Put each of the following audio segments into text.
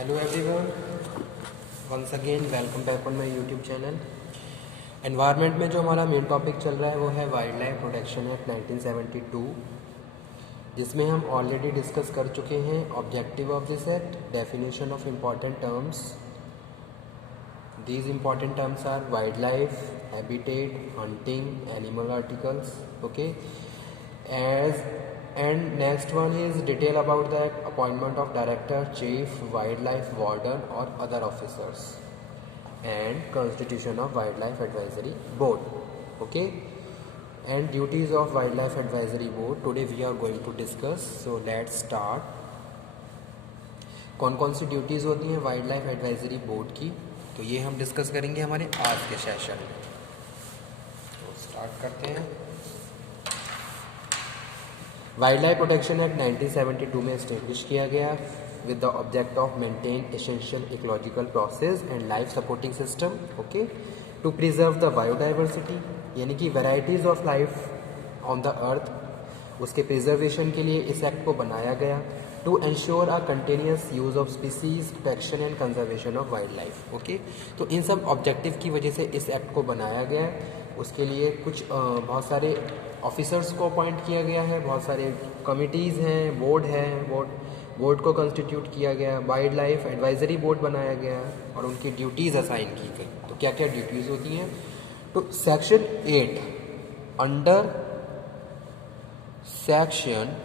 Hello everyone, once again welcome back on my YouTube channel. Environment में जो हमारा main topic चल रहा है वो है वाइल्ड लाइफ प्रोटेक्शन एक्ट 1972, जिसमें हम ऑलरेडी डिस्कस कर चुके हैं objective of this act, definition of important terms. These important terms are wild life, habitat, hunting, animal articles, okay. And next one is detail about the appointment of director, chief, wildlife warden or other officers, and constitution of wildlife advisory board, okay. And duties of wildlife advisory board today we are going to discuss. So let's start. कौन कौन सी duties होती हैं wild life advisory board की, तो ये हम discuss करेंगे हमारे आज के सेशन में। तो स्टार्ट करते हैं। वाइल्ड लाइफ प्रोटेक्शन एक्ट 1972 में इस्टेब्लिश किया गया with the object of maintain essential ecological process and life supporting system, okay, to preserve the biodiversity, यानी कि varieties of life on the earth, उसके प्रिजर्वेशन के लिए इस एक्ट को बनाया गया। To ensure a continuous use of species, protection and conservation of wild life, okay. तो इन सब ऑब्जेक्टिव की वजह से इस एक्ट को बनाया गया है। उसके लिए कुछ बहुत सारे ऑफिसर्स को अपॉइंट किया गया है, बहुत सारे कमिटीज़ हैं, बोर्ड है, बोर्ड को कंस्टिट्यूट किया गया, वाइल्ड लाइफ एडवाइजरी बोर्ड बनाया गया और उनकी ड्यूटीज़ असाइन की गई। तो क्या क्या ड्यूटीज़ होती हैं, तो section 8, under section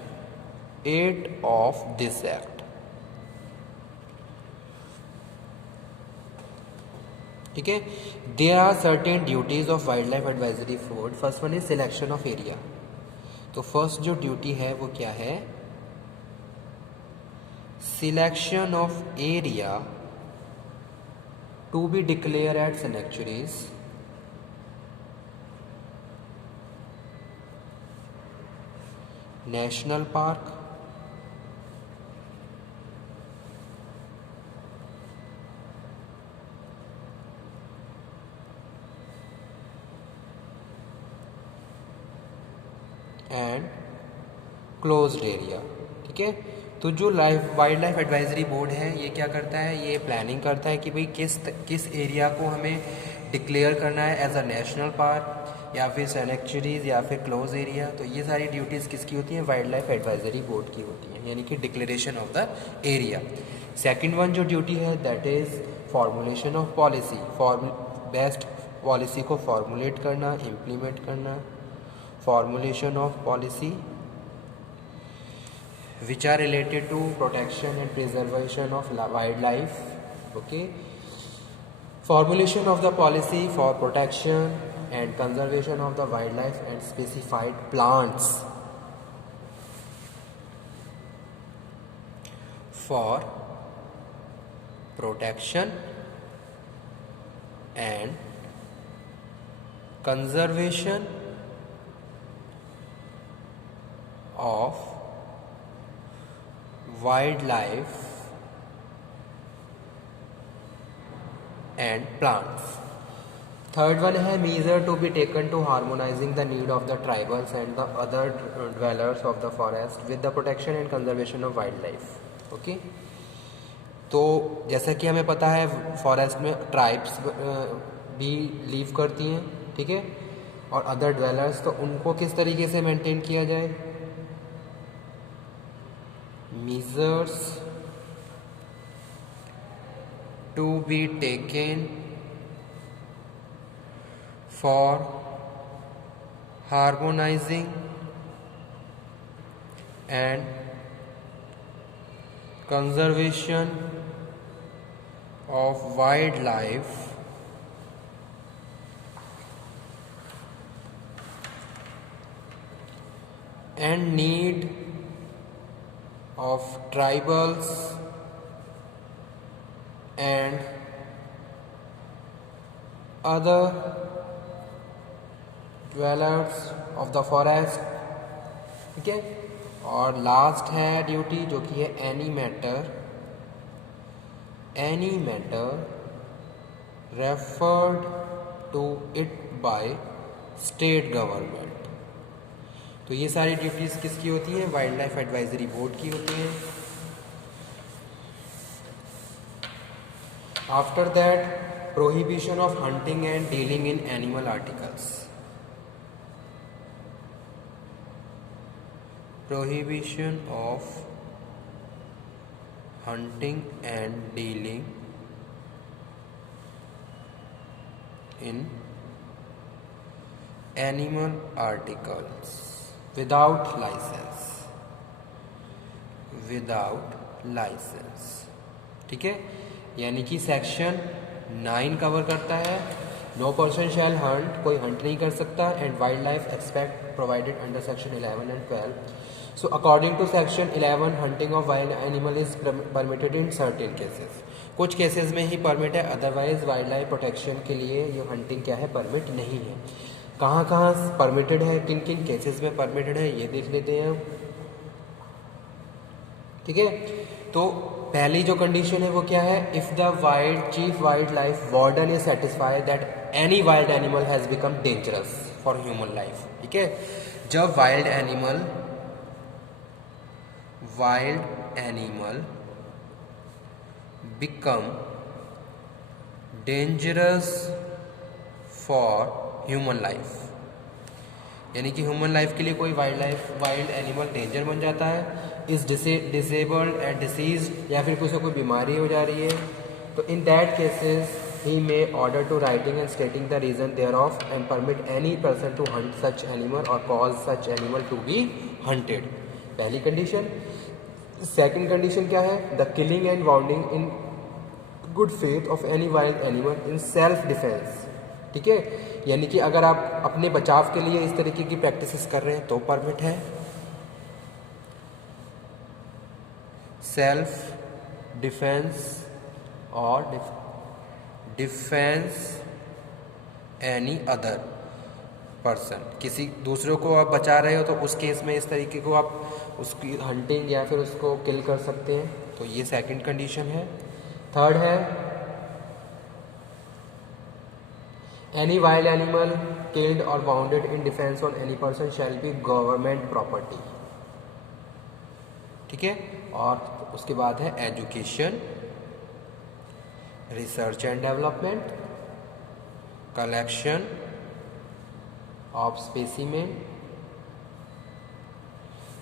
8 of this act, ठीक है, there are certain duties of wild life advisory board. First one is selection of area. तो फर्स्ट जो ड्यूटी है वो क्या है, selection of area to be declare at sanctuaries, national park, and closed area, ठीक है। तो जो वाइल्ड लाइफ एडवाइजरी बोर्ड है ये क्या करता है, ये प्लानिंग करता है कि भाई किस एरिया को हमें डिक्लेयर करना है एज अ नेशनल पार्क या फिर सैंक्चुरीज या फिर क्लोज एरिया। तो ये सारी ड्यूटीज़ किसकी होती हैं, वाइल्ड लाइफ एडवाइजरी बोर्ड की होती हैं, यानी कि declaration of the area. Second one जो ड्यूटी है that is formulation of policy, best policy को फॉर्मुलेट करना, इम्प्लीमेंट करना, formulation of policy which are related to protection and preservation of wildlife, okay. Formulation of the policy for protection and conservation of the wildlife and specified plants for protection and conservation of wildlife and plants. Third one है measure to be taken to harmonizing the need of the tribals and the other dwellers of the forest with the protection and conservation of wildlife, okay. तो जैसा कि हमें पता है forest में tribes भी leave करती हैं, ठीक है, और अदर ड्वेलर्स, तो उनको किस तरीके से मेंटेन किया जाए, measures to be taken for harmonizing and conservation of wildlife and need of tribals and other dwellers of the forest, ठीक है। और लास्ट है ड्यूटी जो कि है any matter referred to it by state government. तो ये सारी ड्यूटीज़ किसकी होती हैं, वाइल्ड लाइफ एडवाइजरी बोर्ड की होती हैं। After that, prohibition of hunting and dealing in animal articles. Prohibition of hunting and dealing in animal articles without license. Without license, ठीक है। यानी कि सेक्शन 9 कवर करता है नो पर्सन शैल हंट, कोई हंट नहीं कर सकता, and wildlife expect provided under section 11 and 12। So according to section 11 hunting of wild animal is permitted in certain cases. कुछ केसेस में ही परमिट है, अदरवाइज वाइल्ड लाइफ प्रोटेक्शन के लिए ये हंटिंग क्या है, परमिट नहीं है। कहाँ कहाँ परमिटेड है, किन किन केसेस में परमिटेड है, ये देख लेते हैं, ठीक है। तो पहली जो कंडीशन है वो क्या है, if the wild chief wild life warden is satisfied that any wild animal has become dangerous for human life, ठीक है। जब wild animal become dangerous for human life, यानी कि ह्यूमन लाइफ के लिए कोई वाइल्ड एनिमल डेंजर बन जाता है, इज डिसेबल्ड एंड डिसीज्ड, या फिर किसी को कोई बीमारी हो जा रही है, तो in that cases he may order to writing and stating the reason thereof and permit any person to hunt such animal or cause such animal to be hunted. पहली कंडीशन। सेकंड कंडीशन क्या है, the killing and wounding in good faith of any wild animal in self defence, ठीक है। यानी कि अगर आप अपने बचाव के लिए इस तरीके की प्रैक्टिसेस कर रहे हैं तो परमिट है। सेल्फ डिफेंस और डिफेंस एनी अदर पर्सन, किसी दूसरे को आप बचा रहे हो तो उस केस में इस तरीके को आप उसकी हंटिंग या फिर उसको किल कर सकते हैं, तो ये सेकंड कंडीशन है। थर्ड है, एनी वाइल्ड एनिमल किल्ड और bounded in defence on any person shall be government property, ठीक है। और उसके बाद है education, research and development, collection of specimen.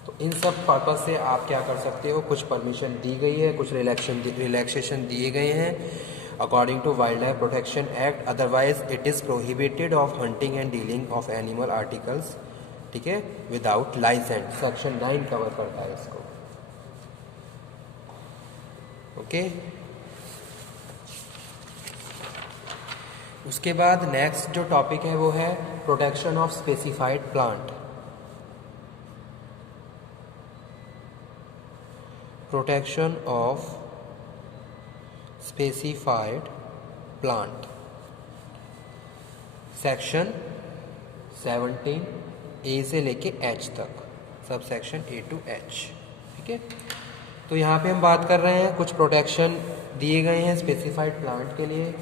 तो इन सब पर्पस से आप क्या कर सकते हो, कुछ परमिशन दी गई है, कुछ रिलैक्सेशन दिए गए हैं according to wildlife protection act, otherwise it is prohibited of hunting and dealing of animal articles, ठीक है, विदाउट लाइसेंस। सेक्शन 9 कवर करता है इसको, ओके। उसके बाद नेक्स्ट जो टॉपिक है वो है protection of specified plant. Protection of specified plant, section 17 ए से लेके एच तक, sub section A to H, ठीक है। तो यहाँ पे हम बात कर रहे हैं, कुछ प्रोटेक्शन दिए गए हैं स्पेसिफाइड प्लांट के लिए।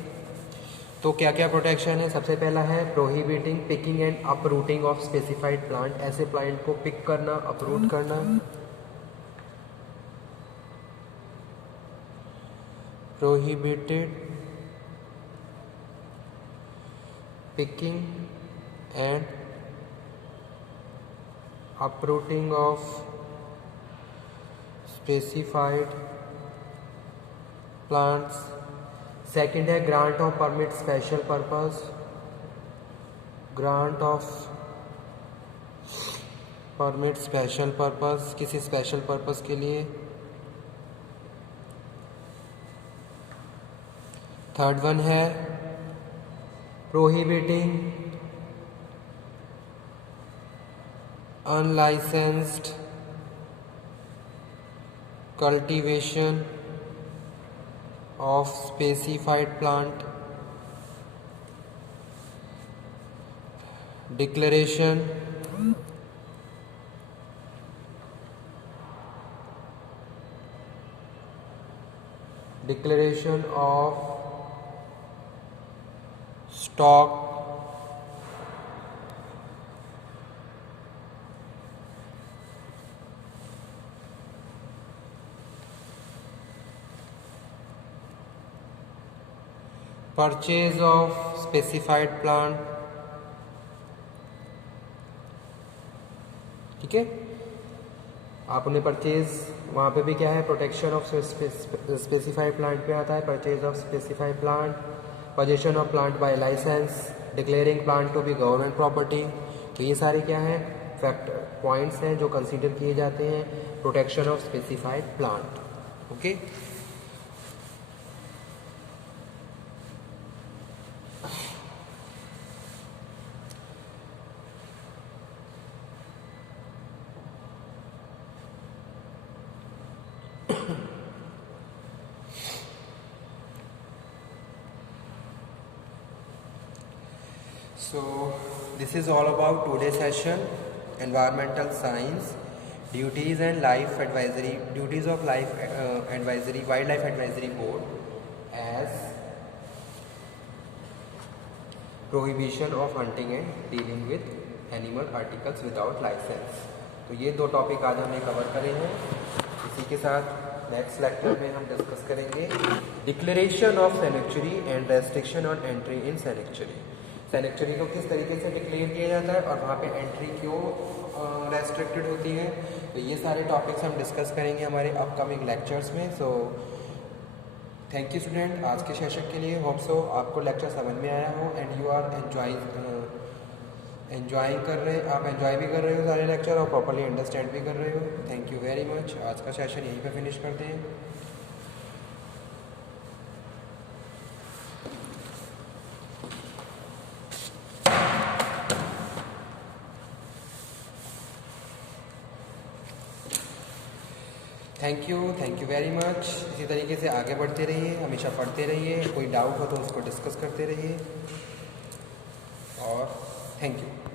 तो क्या क्या प्रोटेक्शन है, सबसे पहला है prohibiting picking and uprooting of specified plant, ऐसे प्लांट को पिक करना, अपरूट करना। Prohibited picking and uprooting of specified plants। Second है grant of permit special purpose, grant of permit special purpose, किसी स्पेशल पर्पस के लिए। थर्ड वन है prohibiting unlicensed cultivation of specified plant, declaration of stock purchase of specified plant, ठीक है, आपने purchase, वहाँ पे भी क्या है, प्रोटेक्शन ऑफ स्पेसिफाइड प्लांट पे आता है, purchase of specified plant, possession of plant by license, declaring plant to be government property. तो ये सारे क्या है, फैक्टर पॉइंट्स हैं जो कंसीडर किए जाते हैं protection of specified plant. Okay, so this is all about today's session, environmental science, duties and life advisory, duties of life advisory, wildlife advisory board as prohibition of hunting and dealing with animal articles without license। तो ये दो topic आज हमने cover करे हैं। इसी के साथ नेक्स्ट लेक्चर में हम डिस्कस करेंगे declaration of sanctuary and restriction on entry in sanctuary. Sanctuary को किस तरीके से डिक्लेयर किया जाता है और वहाँ पे एंट्री क्यों रेस्ट्रिक्टेड होती है, तो ये सारे टॉपिक्स हम डिस्कस करेंगे हमारे अपकमिंग लेक्चर्स में। सो थैंक यू स्टूडेंट आज के सेशन के लिए। होप सो आपको लेक्चर समझ में आया हो एंड यू आर एंजॉय कर रहे हैं, आप एंजॉय भी कर रहे हो सारे लेक्चर और प्रॉपरली अंडरस्टैंड भी कर रहे हो। Thank you very much. आज का सेशन यहीं पे फिनिश करते हैं। Thank you very much. इसी तरीके से आगे बढ़ते रहिए, हमेशा पढ़ते रहिए, कोई डाउट हो तो उसको डिस्कस करते रहिए और थैंक यू।